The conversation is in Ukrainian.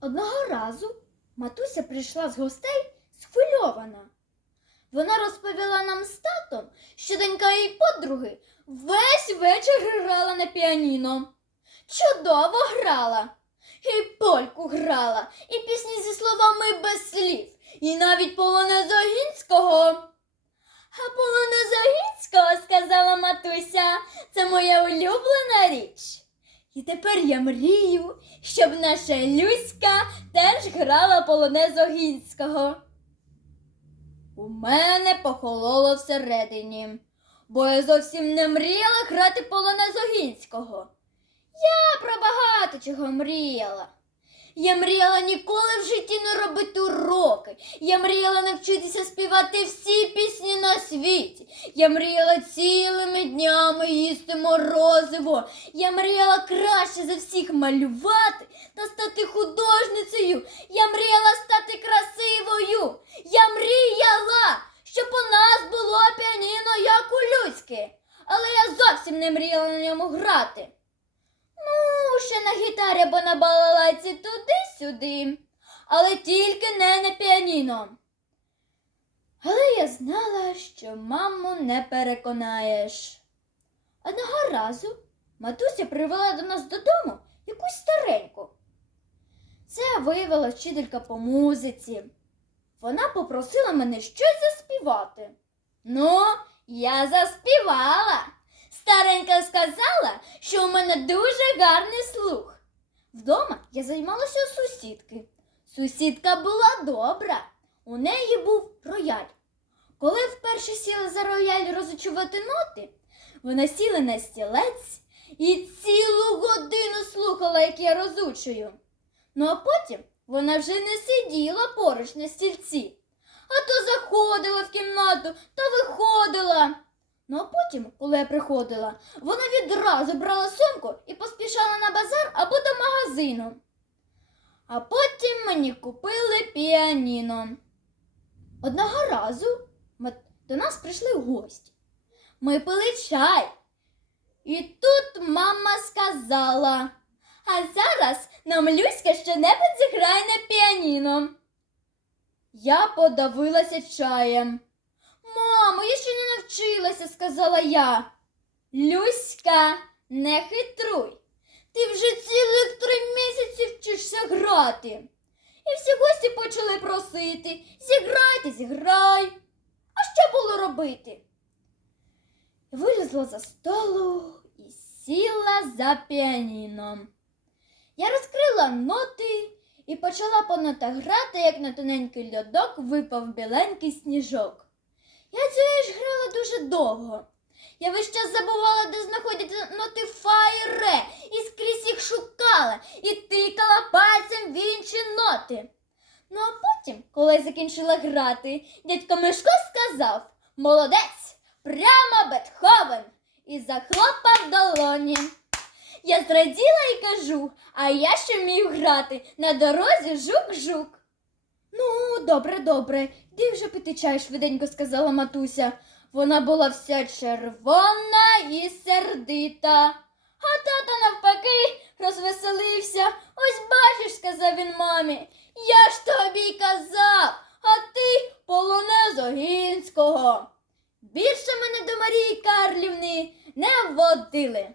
Одного разу матуся прийшла з гостей схвильована. Вона розповіла нам з татом, що донька її подруги весь вечір грала на піаніно. Чудово грала. І польку грала, і пісні зі словами без слів, і навіть полонеза Гінського. А полонеза Гінського, сказала матуся, це моя улюблена річ. І тепер я мрію, щоб наша Люська теж грала полонезу Гінського. У мене похололо всередині, бо я зовсім не мріяла грати полонезу Гінського. Я про багато чого мріяла. Я мріяла ніколи в житті не робити уроки. Я мріяла навчитися співати всі пісні на світі. Я мріяла цілими днями їсти морозиво. Я мріяла краще за всіх малювати та стати художницею. Я мріяла стати красивою. Я мріяла, щоб у нас було піаніно, як у Люськи. Але я зовсім не мріяла на ньому грати. Ну, ще на гітарі або на балалайці туди-сюди, але тільки не на піаніно. Але я знала, що маму не переконаєш. Одного разу матуся привела до нас додому якусь стареньку. Це виявила вчителька по музиці. Вона попросила мене щось заспівати. Ну, я заспівала. Старенька сказала, що у мене дуже гарний слух. Вдома я займалася у сусідки. Сусідка була добра. У неї був рояль. Коли вперше сіла за рояль розучувати ноти, вона сіла на стілець і цілу годину слухала, як я розучую. Ну а потім вона вже не сиділа поруч на стільці, а то заходила в кімнату та виходила. Ну а потім, коли я приходила, вона відразу брала сумку і поспішала на базар або до магазину. А потім мені купили піаніно. Одного разу до нас прийшли гості. Ми пили чай. І тут мама сказала, а зараз нам Люська щонебудь зіграє на піаніно. Я подавилася чаєм. Мамо, я ще не навчилася, сказала я. Люська, не хитруй. Ти вже цілих три місяці вчишся грати. І всі гості почали просити зіграйте, зіграй. А що було робити? Вилізла за столу і сіла за піаніном. Я розкрила ноти і почала по нотах грати, як на тоненький льодок випав біленький сніжок. Я цієї ж грала дуже довго. Я весь час забувала, де знаходяться ноти фа і ре, і скрізь їх шукала і тикала пальцем в інші ноти. Коли закінчила грати, дядько Мишко сказав Молодець, прямо Бетховен, і захлопав долоні. Я зраділа і кажу, а я ще вмію грати на дорозі жук-жук. Ну, добре, добре, йди вже пити чай, швиденько сказала матуся. Вона була вся червона і сердита. А тато навпаки розвеселився. Ось бачиш, сказав він мамі. Я ж тобі казав, а ти полонезо Більше мене до Марії Карлівни не водили.